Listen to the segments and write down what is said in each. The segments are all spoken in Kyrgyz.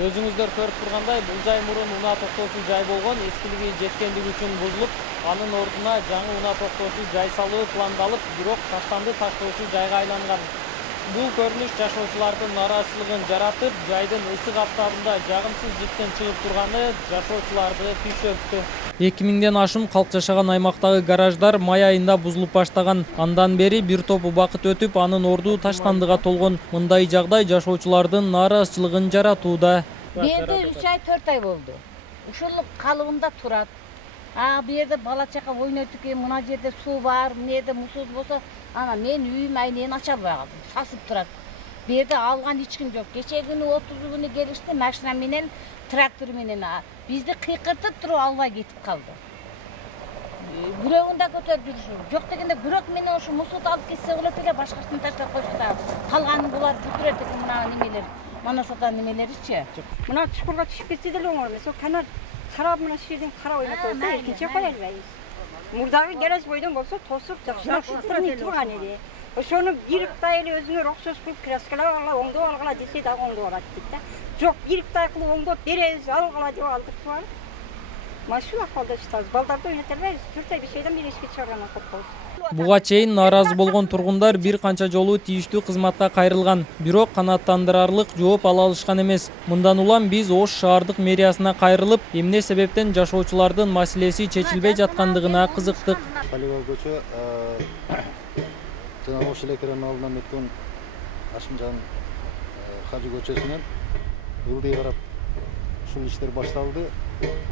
Өзүңүздөр көрүп тургандай, бул жай мурун унаа токтоочу жай болгон, эскилиги жеткендиги үчүн бузулуп, анын ордуна жаңы унаа токтоочу жай салуу пландалып, бирок таштанды таштоочу жайга айланган. Бул көрүнүш жашоочулардын нааразычылыгын жаратып, жайдын ысык аптабында жагымсыз жиптен чыгып турганы жашоочуларды күйшөттү. 2000ден ашым калк жашаган аймактагы гараждар май айында бузулуп баштаган. Андан бери бир топ убакыт өтүп, анын орду таштандыга толгон. Мындай жагдай жашоочулардын нааразычылыгын жаратууда. Бу жерде 3 ай 4 ай болду. Ушул калыбында турат. Бу жерде бала чака ойнойт экен, мына жерде суу бар, мына жерде мусуз болсо, ана мен үйүм айнен ача албай калдым. Сасып турат. Бу жерде алган эч ким жок. Кече күнү 30 күнү келишти, машина менен, трактор менен бизди кыйкыртып туруп албай кетип калды. Күрөгүн да көтөрүп жүрүшүр. Жок дегенде күрөк менен ушу мусут алып кетсе болот эле, башкасын таштап койсо. Калганын булар бүтүрөт экен мына немелер. Мана сатан немелеричи. Мына чукурга түшүп кетсе деле оңой эмес. Канат карап мына шу жерден кара ойнап койсо, эркинче кое албайбыз. Мурдагы гараж бойдон болсо тосуп жакшыраак турган эле. Ошону бир кытай эле өзүңөр окшош кылып краскалап алгыла, оңдоп алгыла десе дагы оңдоп алат дейт да. Жок, бир кытай кылып оңдоп беребиз, алгыла деп алдырып бар. Машул акалда чытабыз. Балдарды ойнот албайбыз. 4 ай 5 айдан бери эшикке чыгарган окоппуз. Буга чейин нааразы болгон тургундар бир канча жолу тийиштүү кызматка кайрылган, бирок канааттандырарлык жооп ала алышкан эмес. Мындан улам биз Ош шаардык мэриясына кайрылып, эмне себептен жашоочулардын маселеси чечилбей жаткандыгына кызыктык. Салиева көчө жана Ош электрдин алдынан өткөн Ашымжан Хажы көчөсүнөн ылдый карап ушул иштер башталды.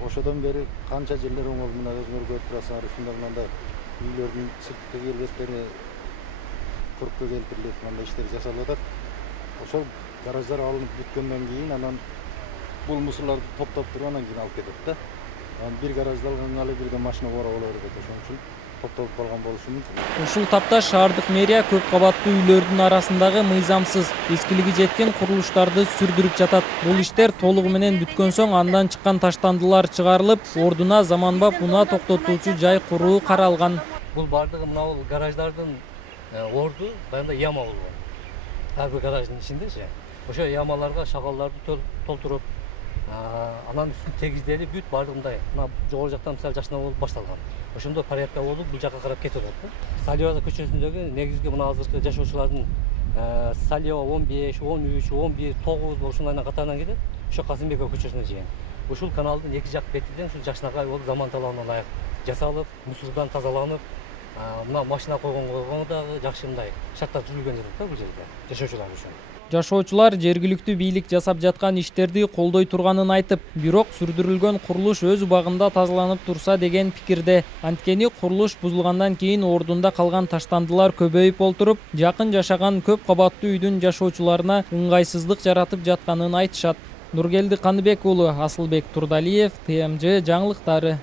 Ошодон бери канча жерлер оңолду, мына өзүңөр көрүп турасыңар, ушундай мындай үйлөрдүн сырткы келбеттери көрккө келтирилет, мындай иштер жасалып атат. Ошол гараждар алынып бүткөндөн кийин анан бул мусорлорду топтоп туруп анан кийин алып кетет да. Бир гаражды алгангалы бирден машина кора боло берет, ошон үчүн топтолуп калган болушу мүмкүн. Ушул тапта шаардык мэрия көп кабаттуу үйлөрдүн арасындагы мыйзамсыз, эскилиги жеткен курулуштарды сүрдүрүп жатат. Бул иштер толугу менен бүткөн соң андан чыккан таштандылар чыгарылып, ордуна заманбап унаа токтотуучу жай куруу каралган. Бул бардыгы мына гараждардын орду баягындай яма болгон. Ар бир гараждын ичиндечи. Ошо ямаларга шагалдарды толтуруп, анан үстүн тегизделип бүт бардыгындай. Мына жогору жактан мисалы жашына болуп башталган. Ошондо порядка болуп бул жакка карап кетип атат. Салиева көчөсүндөгү негизги мына азыркы жашоочулардын Салиева 15, 13, 11, 9 ушундайнын катарынан келет. Ошо Казымбеков көчөсүнө чейин. Ушул каналдын эки жак бетиден ушул жакшынакай болуп заман талабына ылайык жасалып, мусордан тазаланып, мына машина койгонго дагы жакшы мындай шарттар түзүлгөн жатат да бул жерде жашоочулар үчүн. Жашоочулар жергиликтүү бийлик жасап жаткан иштерди колдой турганын айтып, бирок сүрдүрүлгөн курулуш өз убагында тазаланып турса деген пикирде. Анткени курулуш бузулгандан кийин ордунда калган таштандылар көбөйүп олтуруп, жакын жашаган көп кабаттуу үйдүн жашоочуларына ыңгайсыздык жаратып жатканын айтышат. Нургелди Каныбек уулу, Асылбек Турдалиев, ТМЖ жаңылыктары.